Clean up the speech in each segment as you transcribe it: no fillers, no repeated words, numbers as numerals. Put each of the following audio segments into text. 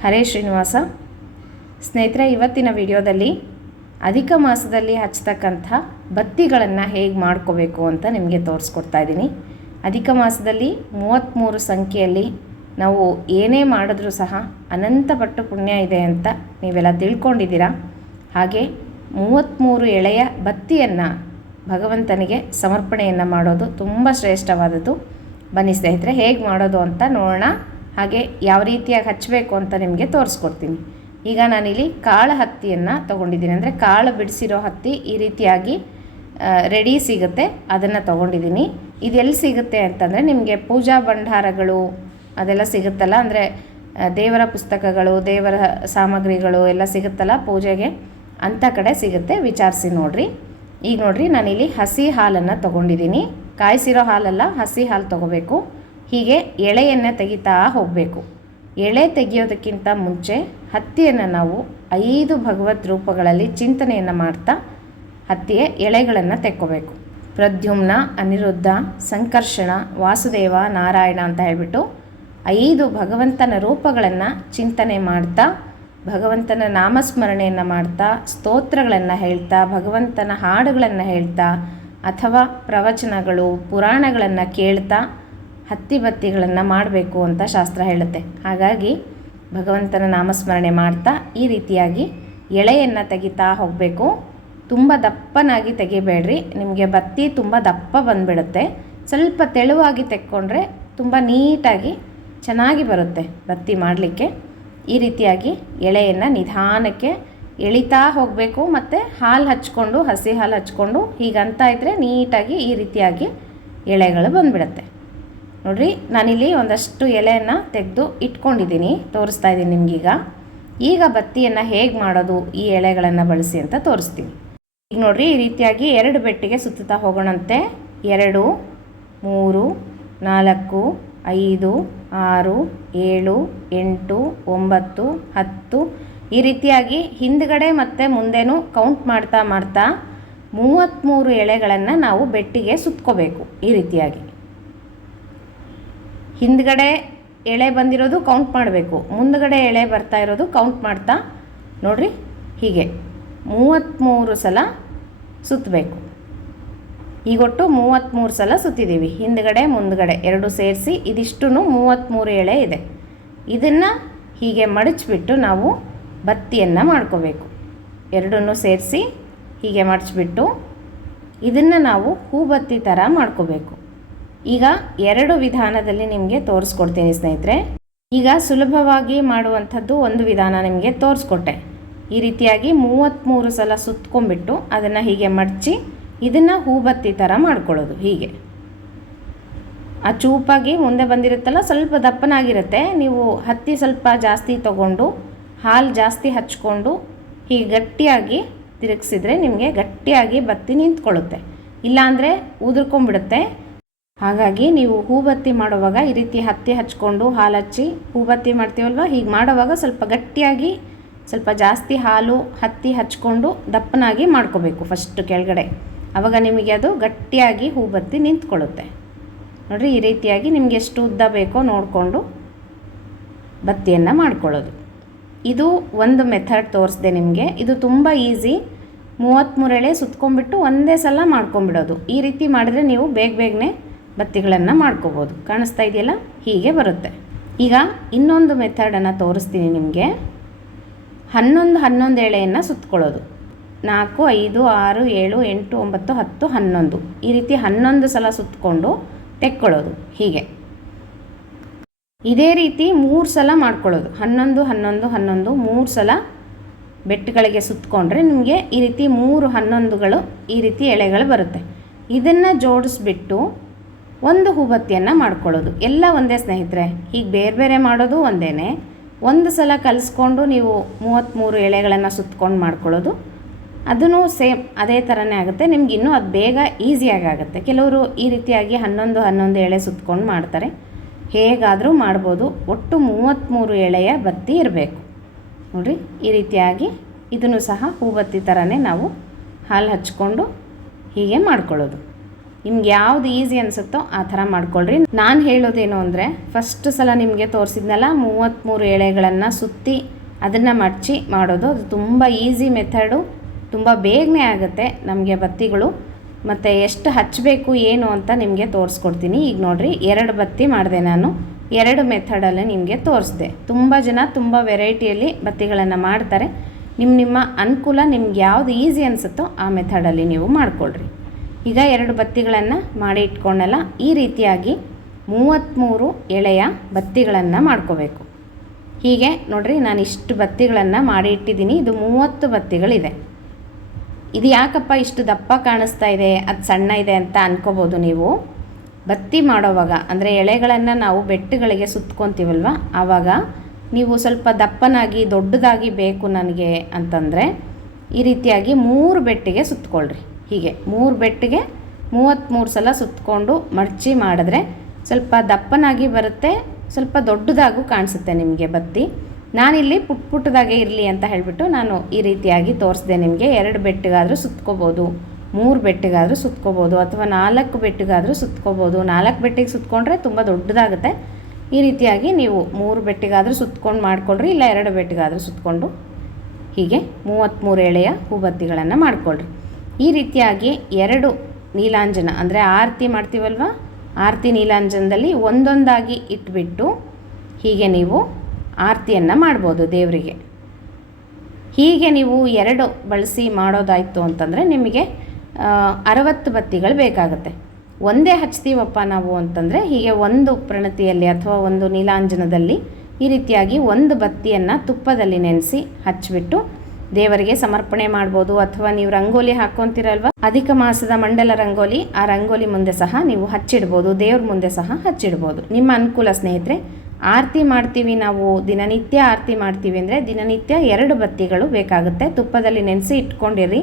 ಹರೇ ಶ್ರೀನಿವಾಸ. ಸ್ನೇಹಿತರೆ, ಇವತ್ತಿನ ವಿಡಿಯೋದಲ್ಲಿ ಅಧಿಕ ಮಾಸದಲ್ಲಿ ಹಚ್ಚತಕ್ಕಂಥ ಬತ್ತಿಗಳನ್ನು ಹೇಗೆ ಮಾಡ್ಕೋಬೇಕು ಅಂತ ನಿಮಗೆ ತೋರಿಸ್ಕೊಡ್ತಾ ಇದ್ದೀನಿ. ಅಧಿಕ ಮಾಸದಲ್ಲಿ 33 ಸಂಖ್ಯೆಯಲ್ಲಿ ನಾವು ಏನೇ ಮಾಡಿದ್ರೂ ಸಹ ಅನಂತ ಪಟ್ಟು ಪುಣ್ಯ ಇದೆ ಅಂತ ನೀವೆಲ್ಲ ತಿಳ್ಕೊಂಡಿದ್ದೀರಾ. ಹಾಗೆ 33 ಎಳೆಯ ಬತ್ತಿಯನ್ನು ಭಗವಂತನಿಗೆ ಸಮರ್ಪಣೆಯನ್ನು ಮಾಡೋದು ತುಂಬ ಶ್ರೇಷ್ಠವಾದದ್ದು. ಬನ್ನಿ ಸ್ನೇಹಿತರೆ, ಹೇಗೆ ಮಾಡೋದು ಅಂತ ನೋಡೋಣ. ಹಾಗೆ ಯಾವ ರೀತಿಯಾಗಿ ಹಚ್ಚಬೇಕು ಅಂತ ನಿಮಗೆ ತೋರಿಸ್ಕೊಡ್ತೀನಿ. ಈಗ ನಾನಿಲ್ಲಿ ಕಾಳು ಹತ್ತಿಯನ್ನು ತೊಗೊಂಡಿದ್ದೀನಿ, ಅಂದರೆ ಕಾಳು ಬಿಡಿಸಿರೋ ಹತ್ತಿ ಈ ರೀತಿಯಾಗಿ ರೆಡಿ ಸಿಗುತ್ತೆ, ಅದನ್ನು ತೊಗೊಂಡಿದ್ದೀನಿ. ಇದೆಲ್ಲಿ ಸಿಗುತ್ತೆ ಅಂತಂದರೆ ನಿಮಗೆ ಪೂಜಾ ಭಂಡಾರಗಳು ಅದೆಲ್ಲ ಸಿಗುತ್ತಲ್ಲ, ಅಂದರೆ ದೇವರ ಪುಸ್ತಕಗಳು, ದೇವರ ಸಾಮಗ್ರಿಗಳು ಎಲ್ಲ ಸಿಗುತ್ತಲ್ಲ ಪೂಜೆಗೆ, ಅಂಥ ಕಡೆ ಸಿಗುತ್ತೆ, ವಿಚಾರಿಸಿ ನೋಡಿರಿ. ಈಗ ನೋಡಿರಿ, ನಾನಿಲ್ಲಿ ಹಸಿ ಹಾಲನ್ನು ತೊಗೊಂಡಿದ್ದೀನಿ. ಕಾಯಿಸಿರೋ ಹಾಲಲ್ಲ, ಹಸಿ ಹಾಲು ತೊಗೋಬೇಕು. ಹೀಗೆ ಎಳೆಯನ್ನು ತೆಗಿತಾ ಹೋಗಬೇಕು. ಎಳೆ ತೆಗೆಯೋದಕ್ಕಿಂತ ಮುಂಚೆ ಹತ್ತಿಯನ್ನು ನಾವು 5 ಭಗವತ್ ರೂಪಗಳಲ್ಲಿ ಚಿಂತನೆಯನ್ನು ಮಾಡ್ತಾ ಹತ್ತಿಯ ಎಳೆಗಳನ್ನು ತೆಕ್ಕೋಬೇಕು. ಪ್ರದ್ಯುಮ್ನ, ಅನಿರುದ್ಧ, ಸಂಕರ್ಷಣ, ವಾಸುದೇವ, ನಾರಾಯಣ ಅಂತ ಹೇಳಿಬಿಟ್ಟು 5 ಭಗವಂತನ ರೂಪಗಳನ್ನು ಚಿಂತನೆ ಮಾಡ್ತಾ, ಭಗವಂತನ ನಾಮಸ್ಮರಣೆಯನ್ನು ಮಾಡ್ತಾ, ಸ್ತೋತ್ರಗಳನ್ನು ಹೇಳ್ತಾ, ಭಗವಂತನ ಹಾಡುಗಳನ್ನು ಹೇಳ್ತಾ ಅಥವಾ ಪ್ರವಚನಗಳು, ಪುರಾಣಗಳನ್ನು ಕೇಳ್ತಾ ಹತ್ತಿ ಬತ್ತಿಗಳನ್ನು ಮಾಡಬೇಕು ಅಂತ ಶಾಸ್ತ್ರ ಹೇಳುತ್ತೆ. ಹಾಗಾಗಿ ಭಗವಂತನ ನಾಮಸ್ಮರಣೆ ಮಾಡ್ತಾ ಈ ರೀತಿಯಾಗಿ ಎಳೆಯನ್ನು ತೆಗಿತಾ ಹೋಗಬೇಕು. ತುಂಬ ದಪ್ಪನಾಗಿ ತೆಗಿಬೇಡ್ರಿ, ನಿಮಗೆ ಬತ್ತಿ ತುಂಬ ದಪ್ಪ ಬಂದುಬಿಡುತ್ತೆ. ಸ್ವಲ್ಪ ತೆಳುವಾಗಿ ತೆಕ್ಕೊಂಡ್ರೆ ತುಂಬ ನೀಟಾಗಿ ಚೆನ್ನಾಗಿ ಬರುತ್ತೆ ಬತ್ತಿ ಮಾಡಲಿಕ್ಕೆ. ಈ ರೀತಿಯಾಗಿ ಎಳೆಯನ್ನು ನಿಧಾನಕ್ಕೆ ಎಳಿತಾ ಹೋಗಬೇಕು. ಮತ್ತು ಹಾಲು ಹಚ್ಕೊಂಡು, ಹಸಿ ಹಾಲು ಹಚ್ಕೊಂಡು ಹೀಗಂತ ಇದ್ದರೆ ನೀಟಾಗಿ ಈ ರೀತಿಯಾಗಿ ಎಳೆಗಳು ಬಂದುಬಿಡುತ್ತೆ. ನೋಡಿರಿ, ನಾನಿಲ್ಲಿ ಒಂದಷ್ಟು ಎಲೆಯನ್ನು ತೆಗೆದು ಇಟ್ಕೊಂಡಿದ್ದೀನಿ, ತೋರಿಸ್ತಾ ಇದ್ದೀನಿ ನಿಮಗೀಗ. ಈಗ ಬತ್ತಿಯನ್ನು ಹೇಗೆ ಮಾಡೋದು ಈ ಎಳೆಗಳನ್ನು ಬಳಸಿ ಅಂತ ತೋರಿಸ್ತೀನಿ. ಈಗ ನೋಡಿರಿ, ಈ ರೀತಿಯಾಗಿ 2 ಬೆಟ್ಟಿಗೆ ಸುತ್ತುತ್ತಾ ಹೋಗೋಣಂತೆ. 2, 3, 4, 5, 6, 7, 8, 9, 10 ಈ ರೀತಿಯಾಗಿ ಹಿಂದ್ಗಡೆ ಮತ್ತು ಮುಂದೆನೂ ಕೌಂಟ್ ಮಾಡ್ತಾ ಮಾಡ್ತಾ 33 ಎಳೆಗಳನ್ನು ನಾವು ಬೆಟ್ಟಿಗೆ ಸುತ್ಕೋಬೇಕು. ಈ ರೀತಿಯಾಗಿ ಹಿಂದ್ಗಡೆ ಎಳೆ ಬಂದಿರೋದು ಕೌಂಟ್ ಮಾಡಬೇಕು, ಮುಂದ್ಗಡೆ ಎಳೆ ಬರ್ತಾ ಇರೋದು ಕೌಂಟ್ ಮಾಡ್ತಾ ನೋಡಿರಿ, ಹೀಗೆ 33 ಸಲ ಸುತ್ತಬೇಕು. ಈಗೊಟ್ಟು 33 ಸಲ ಸುತ್ತಿದ್ದೀವಿ, ಹಿಂದ್ಗಡೆ ಮುಂದ್ಗಡೆ 2 ಸೇರಿಸಿ ಇದಿಷ್ಟು 33 ಎಳೆ ಇದೆ. ಇದನ್ನು ಹೀಗೆ ಮಡಚಿಬಿಟ್ಟು ನಾವು ಬತ್ತಿಯನ್ನು ಮಾಡ್ಕೋಬೇಕು. 2 ಸೇರಿಸಿ ಹೀಗೆ ಮಡಚಿಬಿಟ್ಟು ಇದನ್ನು ನಾವು ಹೂಬತ್ತಿ ಥರ ಮಾಡ್ಕೋಬೇಕು. ಈಗ 2 ವಿಧಾನದಲ್ಲಿ ನಿಮಗೆ ತೋರಿಸ್ಕೊಡ್ತೀನಿ ಸ್ನೇಹಿತರೆ. ಈಗ ಸುಲಭವಾಗಿ ಮಾಡುವಂಥದ್ದು ಒಂದು ವಿಧಾನ ನಿಮಗೆ ತೋರಿಸ್ಕೊಟ್ಟೆ. ಈ ರೀತಿಯಾಗಿ 33 ಸಲ ಸುತ್ಕೊಂಡ್ಬಿಟ್ಟು ಅದನ್ನು ಹೀಗೆ ಮಡಚಿ ಇದನ್ನು ಹೂಬತ್ತಿ ಥರ ಮಾಡ್ಕೊಳ್ಳೋದು. ಹೀಗೆ ಆ ಚೂಪಾಗಿ ಮುಂದೆ ಬಂದಿರುತ್ತಲ್ಲ, ಸ್ವಲ್ಪ ದಪ್ಪನಾಗಿರುತ್ತೆ. ನೀವು ಹತ್ತಿ ಸ್ವಲ್ಪ ಜಾಸ್ತಿ ತೊಗೊಂಡು ಹಾಲು ಜಾಸ್ತಿ ಹಚ್ಕೊಂಡು ಹೀಗೆ ಗಟ್ಟಿಯಾಗಿ ತಿರುಗಿಸಿದ್ರೆ ನಿಮಗೆ ಗಟ್ಟಿಯಾಗಿ ಬತ್ತಿ ನಿಂತ್ಕೊಳ್ಳುತ್ತೆ, ಇಲ್ಲಾಂದರೆ ಉದುರ್ಕೊಂಡ್ಬಿಡುತ್ತೆ. ಹಾಗಾಗಿ ನೀವು ಹೂಬತ್ತಿ ಮಾಡುವಾಗ ಈ ರೀತಿ ಹತ್ತಿ ಹಚ್ಕೊಂಡು ಹಾಲು ಹಚ್ಚಿ ಹೂಬತ್ತಿ ಮಾಡ್ತೀವಲ್ವ, ಹೀಗೆ ಮಾಡುವಾಗ ಸ್ವಲ್ಪ ಗಟ್ಟಿಯಾಗಿ, ಸ್ವಲ್ಪ ಜಾಸ್ತಿ ಹಾಲು ಹತ್ತಿ ಹಚ್ಕೊಂಡು ದಪ್ಪನಾಗಿ ಮಾಡ್ಕೋಬೇಕು ಫಸ್ಟ್ ಕೆಳಗಡೆ. ಆವಾಗ ನಿಮಗೆ ಅದು ಗಟ್ಟಿಯಾಗಿ ಹೂಬತ್ತಿ ನಿಂತ್ಕೊಳ್ಳುತ್ತೆ. ನೋಡಿರಿ, ಈ ರೀತಿಯಾಗಿ ನಿಮಗೆ ಎಷ್ಟು ಉದ್ದ ಬೇಕೋ ನೋಡಿಕೊಂಡು ಬತ್ತಿಯನ್ನು ಮಾಡ್ಕೊಳ್ಳೋದು. ಇದು ಒಂದು ಮೆಥಡ್ ತೋರಿಸ್ದೆ ನಿಮಗೆ. ಇದು ತುಂಬ ಈಸಿ. 33 ಎಳೆ ಸುತ್ಕೊಂಡ್ಬಿಟ್ಟು ಒಂದೇ ಸಲ ಮಾಡ್ಕೊಂಬಿಡೋದು. ಈ ರೀತಿ ಮಾಡಿದ್ರೆ ನೀವು ಬೇಗನೆ ಬತ್ತಿಗಳನ್ನು ಮಾಡ್ಕೋಬೋದು. ಕಾಣಿಸ್ತಾ ಇದೆಯಲ್ಲ, ಹೀಗೆ ಬರುತ್ತೆ. ಈಗ ಇನ್ನೊಂದು ಮೆಥಡನ್ನು ತೋರಿಸ್ತೀನಿ ನಿಮಗೆ. 11 ಎಳೆಯನ್ನು ಸುತ್ಕೊಳ್ಳೋದು. 4, 5, 6, 7, 8, 9, 10, 11 ಈ ರೀತಿ 11 ಸಲ ಸುತ್ತಕೊಂಡು ತೆಕ್ಕೊಳ್ಳೋದು. ಹೀಗೆ ಇದೇ ರೀತಿ 3 ಸಲ ಮಾಡ್ಕೊಳ್ಳೋದು. 11, 11, 11 3 ಸಲ ಬೆಟ್ಟುಗಳಿಗೆ ಸುತ್ತಕೊಂಡ್ರೆ ನಿಮಗೆ ಈ ರೀತಿ 3 11ಗಳು ಈ ರೀತಿ ಎಳೆಗಳು ಬರುತ್ತೆ. ಇದನ್ನು ಜೋಡಿಸ್ಬಿಟ್ಟು ಒಂದು ಹೂಬತ್ತಿಯನ್ನು ಮಾಡ್ಕೊಳ್ಳೋದು. ಎಲ್ಲ ಒಂದೇ ಸ್ನೇಹಿತರೆ, ಹೀಗೆ ಬೇರೆ ಬೇರೆ ಮಾಡೋದು ಒಂದೇ. ಒಂದು ಸಲ ಕಲಿಸ್ಕೊಂಡು ನೀವು 33 ಎಳೆಗಳನ್ನು ಸುತ್ಕೊಂಡು ಮಾಡ್ಕೊಳ್ಳೋದು, ಅದೂ ಸೇಮ್ ಅದೇ ಥರನೇ ಆಗುತ್ತೆ. ನಿಮ್ಗೆ ಇನ್ನೂ ಅದು ಬೇಗ ಈಸಿಯಾಗಿ ಆಗುತ್ತೆ. ಕೆಲವರು ಈ ರೀತಿಯಾಗಿ 11 ಎಳೆ ಸುತ್ಕೊಂಡು ಮಾಡ್ತಾರೆ. ಹೇಗಾದರೂ ಮಾಡ್ಬೋದು. ಒಟ್ಟು 33 ಎಳೆಯ ಬತ್ತಿ ಇರಬೇಕು. ನೋಡಿರಿ, ಈ ರೀತಿಯಾಗಿ ಇದನ್ನು ಸಹ ಹೂಬತ್ತಿ ಥರನೇ ನಾವು ಹಾಲು ಹಚ್ಕೊಂಡು ಹೀಗೆ ಮಾಡ್ಕೊಳ್ಳೋದು. ನಿಮ್ಗೆ ಯಾವ್ದು ಈಸಿ ಅನಿಸುತ್ತೋ ಆ ಥರ ಮಾಡ್ಕೊಳ್ರಿ. ನಾನು ಹೇಳೋದೇನು ಅಂದರೆ, ಫಸ್ಟ್ ಸಲ ನಿಮಗೆ ತೋರಿಸಿದ್ನಲ್ಲ 33 ಎಳೆಗಳನ್ನು ಸುತ್ತಿ ಅದನ್ನು ಮಡಚಿ ಮಾಡೋದು, ಅದು ತುಂಬ ಈಸಿ ಮೆಥಡು, ತುಂಬ ಬೇಗನೆ ಆಗುತ್ತೆ ನಮಗೆ ಬತ್ತಿಗಳು. ಮತ್ತು ಎಷ್ಟು ಹಚ್ಚಬೇಕು ಏನು ಅಂತ ನಿಮಗೆ ತೋರಿಸ್ಕೊಡ್ತೀನಿ. ಈಗ ನೋಡಿರಿ, 2 ಬತ್ತಿ ಮಾಡಿದೆ ನಾನು, 2 ಮೆಥಡಲ್ಲಿ ನಿಮಗೆ ತೋರಿಸಿದೆ. ತುಂಬ ಜನ ತುಂಬ ವೆರೈಟಿಯಲ್ಲಿ ಬತ್ತಿಗಳನ್ನು ಮಾಡ್ತಾರೆ. ನಿಮ್ಮ ಅನುಕೂಲ, ನಿಮ್ಗೆ ಯಾವುದು ಈಸಿ ಅನಿಸುತ್ತೋ ಆ ಮೆಥಡಲ್ಲಿ ನೀವು ಮಾಡ್ಕೊಳ್ರಿ. ಈಗ 2 ಬತ್ತಿಗಳನ್ನು ಮಾಡಿ ಇಟ್ಕೊಂಡಲ್ಲ, ಈ ರೀತಿಯಾಗಿ 33 ಎಳೆಯ ಬತ್ತಿಗಳನ್ನು ಮಾಡ್ಕೋಬೇಕು. ಹೀಗೆ ನೋಡಿರಿ, ನಾನು ಇಷ್ಟು ಬತ್ತಿಗಳನ್ನು ಮಾಡಿ ಇಟ್ಟಿದ್ದೀನಿ. ಇದು 30 ಬತ್ತಿಗಳಿದೆ. ಇದು ಯಾಕಪ್ಪ ಇಷ್ಟು ದಪ್ಪ ಕಾಣಿಸ್ತಾ ಇದೆ, ಅದು ಸಣ್ಣ ಇದೆ ಅಂತ ಅನ್ಕೋಬೋದು ನೀವು. ಬತ್ತಿ ಮಾಡೋವಾಗ ಅಂದರೆ ಎಳೆಗಳನ್ನು ನಾವು ಬೆಟ್ಟಗಳಿಗೆ ಸುತ್ಕೊತೀವಲ್ವ, ಆವಾಗ ನೀವು ಸ್ವಲ್ಪ ದಪ್ಪನಾಗಿ ದೊಡ್ಡದಾಗಿ ಬೇಕು ನನಗೆ ಅಂತಂದರೆ ಈ ರೀತಿಯಾಗಿ 3 ಬೆಟ್ಟಿಗೆ ಸುತ್ಕೊಳ್ರಿ. ಹೀಗೆ 3 ಬೆಟ್ಟಿಗೆ 33 ಸಲ ಸುತ್ತಕೊಂಡು ಮಡಚಿ ಮಾಡಿದ್ರೆ ಸ್ವಲ್ಪ ದಪ್ಪನಾಗಿ ಬರುತ್ತೆ, ಸ್ವಲ್ಪ ದೊಡ್ಡದಾಗೂ ಕಾಣಿಸುತ್ತೆ ನಿಮಗೆ ಬತ್ತಿ. ನಾನಿಲ್ಲಿ ಪುಟ್ಟದಾಗೆ ಇರಲಿ ಅಂತ ಹೇಳಿಬಿಟ್ಟು ನಾನು ಈ ರೀತಿಯಾಗಿ ತೋರಿಸಿದೆ ನಿಮಗೆ. 2 ಬೆಟ್ಟಿಗಾದರೂ ಸುತ್ಕೋಬೋದು, 3 ಬೆಟ್ಟಿಗಾದರೂ ಸುತ್ಕೋಬೋದು, ಅಥವಾ 4 ಬೆಟ್ಟಿಗಾದರೂ ಸುತ್ಕೋಬೋದು. 4 ಬೆಟ್ಟಿಗೆ ಸುತ್ಕೊಂಡ್ರೆ ತುಂಬ ದೊಡ್ಡದಾಗುತ್ತೆ. ಈ ರೀತಿಯಾಗಿ ನೀವು 3 ಬೆಟ್ಟಿಗಾದರೂ ಸುತ್ಕೊಂಡು ಮಾಡ್ಕೊಳ್ರಿ, ಇಲ್ಲ 2 ಬೆಟ್ಟಿಗಾದರೂ ಸುತ್ಕೊಂಡು ಹೀಗೆ 33 ಎಳೆಯ ಹೂಬತ್ತಿಗಳನ್ನು ಮಾಡ್ಕೊಳ್ರಿ. ಈ ರೀತಿಯಾಗಿ 2 ನೀಲಾಂಜನ ಅಂದರೆ ಆರತಿ ಮಾಡ್ತೀವಲ್ವ, ಆರತಿ ನೀಲಾಂಜನದಲ್ಲಿ ಒಂದೊಂದಾಗಿ ಇಟ್ಬಿಟ್ಟು ಹೀಗೆ ನೀವು ಆರತಿಯನ್ನು ಮಾಡ್ಬೋದು ದೇವರಿಗೆ. ಹೀಗೆ ನೀವು 2 ಬಳಸಿ ಮಾಡೋದಾಯಿತು ಅಂತಂದರೆ ನಿಮಗೆ 60 ಬತ್ತಿಗಳು ಬೇಕಾಗುತ್ತೆ. ಒಂದೇ ಹಚ್ತೀವಪ್ಪ ನಾವು ಅಂತಂದರೆ ಹೀಗೆ ಒಂದು ಪ್ರಣತಿಯಲ್ಲಿ ಅಥವಾ ಒಂದು ನೀಲಾಂಜನದಲ್ಲಿ ಈ ರೀತಿಯಾಗಿ 1 ಬತ್ತಿಯನ್ನು ತುಪ್ಪದಲ್ಲಿ ನೆನೆಸಿ ಹಚ್ಚಿಬಿಟ್ಟು ದೇವರಿಗೆ ಸಮರ್ಪಣೆ ಮಾಡ್ಬೋದು. ಅಥವಾ ನೀವು ರಂಗೋಲಿ ಹಾಕ್ಕೊತೀರಲ್ವ, ಅಧಿಕ ಮಾಸದ ಮಂಡಲ ರಂಗೋಲಿ, ಆ ರಂಗೋಲಿ ಮುಂದೆ ಸಹ ನೀವು ಹಚ್ಚಿಡ್ಬೋದು, ದೇವ್ರ ಮುಂದೆ ಸಹ ಹಚ್ಚಿಡ್ಬೋದು, ನಿಮ್ಮ ಅನುಕೂಲ ಸ್ನೇಹಿತರೆ. ಆರತಿ ಮಾಡ್ತೀವಿ ನಾವು, ದಿನನಿತ್ಯ ಆರತಿ ಮಾಡ್ತೀವಿ ಅಂದರೆ ದಿನನಿತ್ಯ 2 ಬತ್ತಿಗಳು ಬೇಕಾಗುತ್ತೆ. ತುಪ್ಪದಲ್ಲಿ ನೆನೆಸಿ ಇಟ್ಕೊಂಡಿರಿ.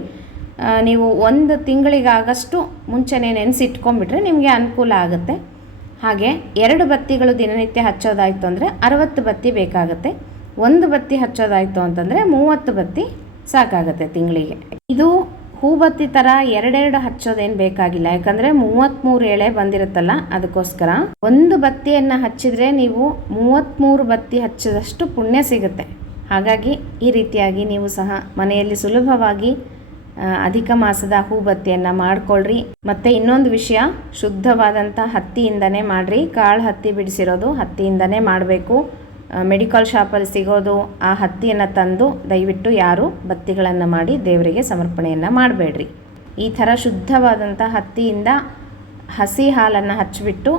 ನೀವು 1 ತಿಂಗಳಿಗಾಗಷ್ಟು ಮುಂಚೆನೇ ನೆನೆಸಿ ಇಟ್ಕೊಂಡ್ಬಿಟ್ರೆ ನಿಮಗೆ ಅನುಕೂಲ ಆಗುತ್ತೆ. ಹಾಗೆ 2 ಬತ್ತಿಗಳು ದಿನನಿತ್ಯ ಹಚ್ಚೋದಾಯಿತು ಅಂದರೆ 60 ಬತ್ತಿ ಬೇಕಾಗುತ್ತೆ. 1 ಬತ್ತಿ ಹಚ್ಚೋದಾಯಿತು ಅಂತಂದರೆ 30 ಬತ್ತಿ ಸಾಕಾಗುತ್ತೆ ತಿಂಗಳಿಗೆ. ಇದು ಹೂಬತ್ತಿ ಥರ 2 ಹಚ್ಚೋದೇನು ಬೇಕಾಗಿಲ್ಲ, ಯಾಕಂದರೆ 33 ಎಳೆ ಬಂದಿರುತ್ತಲ್ಲ, ಅದಕ್ಕೋಸ್ಕರ 1 ಬತ್ತಿಯನ್ನು ಹಚ್ಚಿದರೆ ನೀವು 33 ಬತ್ತಿ ಹಚ್ಚಿದಷ್ಟು ಪುಣ್ಯ ಸಿಗುತ್ತೆ. ಹಾಗಾಗಿ ಈ ರೀತಿಯಾಗಿ ನೀವು ಸಹ ಮನೆಯಲ್ಲಿ ಸುಲಭವಾಗಿ ಅಧಿಕ ಮಾಸದ ಹೂಬತ್ತಿಯನ್ನು ಮಾಡ್ಕೊಳ್ರಿ. ಮತ್ತು ಇನ್ನೊಂದು ವಿಷಯ, ಶುದ್ಧವಾದಂಥ ಹತ್ತಿಯಿಂದನೇ ಮಾಡಿರಿ. ಕಾಳು ಹತ್ತಿ ಬಿಡಿಸಿರೋದು ಹತ್ತಿಯಿಂದನೇ ಮಾಡಬೇಕು. ಮೆಡಿಕಲ್ ಶಾಪಲ್ಲಿ ಸಿಗೋದು ಆ ಹತ್ತಿಯನ್ನು ತಂದು ದಯವಿಟ್ಟು ಯಾರು ಬತ್ತಿಗಳನ್ನು ಮಾಡಿ ದೇವರಿಗೆ ಸಮರ್ಪಣೆಯನ್ನು ಮಾಡಬೇಡ್ರಿ. ಈ ಥರ ಶುದ್ಧವಾದಂಥ ಹತ್ತಿಯಿಂದ ಹಸಿ ಹಾಲನ್ನು ಹಚ್ಚಿಬಿಟ್ಟು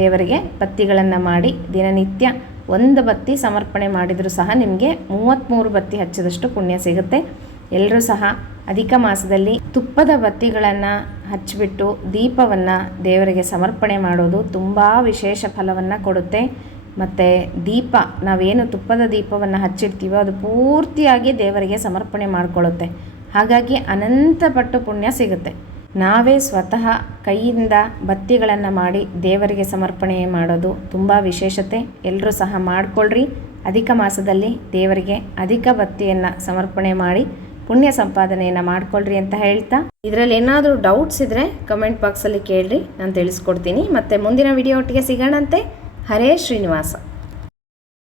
ದೇವರಿಗೆ ಬತ್ತಿಗಳನ್ನು ಮಾಡಿ ದಿನನಿತ್ಯ 1 ಬತ್ತಿ ಸಮರ್ಪಣೆ ಮಾಡಿದರೂ ಸಹ ನಿಮಗೆ 33 ಬತ್ತಿ ಹಚ್ಚಿದಷ್ಟು ಪುಣ್ಯ ಸಿಗುತ್ತೆ. ಎಲ್ಲರೂ ಸಹ ಅಧಿಕ ಮಾಸದಲ್ಲಿ ತುಪ್ಪದ ಬತ್ತಿಗಳನ್ನು ಹಚ್ಚಿಬಿಟ್ಟು ದೀಪವನ್ನು ದೇವರಿಗೆ ಸಮರ್ಪಣೆ ಮಾಡೋದು ತುಂಬ ವಿಶೇಷ ಫಲವನ್ನು ಕೊಡುತ್ತೆ. ಮತ್ತು ದೀಪ, ನಾವೇನು ತುಪ್ಪದ ದೀಪವನ್ನು ಹಚ್ಚಿಡ್ತೀವೋ ಅದು ಪೂರ್ತಿಯಾಗಿ ದೇವರಿಗೆ ಸಮರ್ಪಣೆ ಮಾಡಿಕೊಳ್ಳುತ್ತೆ. ಹಾಗಾಗಿ ಅನಂತಪಟ್ಟು ಪುಣ್ಯ ಸಿಗುತ್ತೆ. ನಾವೇ ಸ್ವತಃ ಕೈಯಿಂದ ಬತ್ತಿಗಳನ್ನು ಮಾಡಿ ದೇವರಿಗೆ ಸಮರ್ಪಣೆ ಮಾಡೋದು ತುಂಬ ವಿಶೇಷತೆ. ಎಲ್ಲರೂ ಸಹ ಮಾಡಿಕೊಳ್ಳ್ರಿ. ಅಧಿಕ ಮಾಸದಲ್ಲಿ ದೇವರಿಗೆ ಅಧಿಕ ಬತ್ತಿಯನ್ನು ಸಮರ್ಪಣೆ ಮಾಡಿ ಪುಣ್ಯ ಸಂಪಾದನೆಯನ್ನು ಮಾಡ್ಕೊಳ್ರಿ ಅಂತ ಹೇಳ್ತಾ, ಇದರಲ್ಲಿ ಏನಾದರೂ ಡೌಟ್ಸ್ ಇದ್ದರೆ ಕಮೆಂಟ್ ಬಾಕ್ಸಲ್ಲಿ ಕೇಳ್ರಿ, ನಾನು ತಿಳಿಸ್ಕೊಡ್ತೀನಿ. ಮತ್ತು ಮುಂದಿನ ವಿಡಿಯೋ ಒಟ್ಟಿಗೆ ಸಿಗೋಣಂತೆ. ಹರೇ ಶ್ರೀನಿವಾಸ.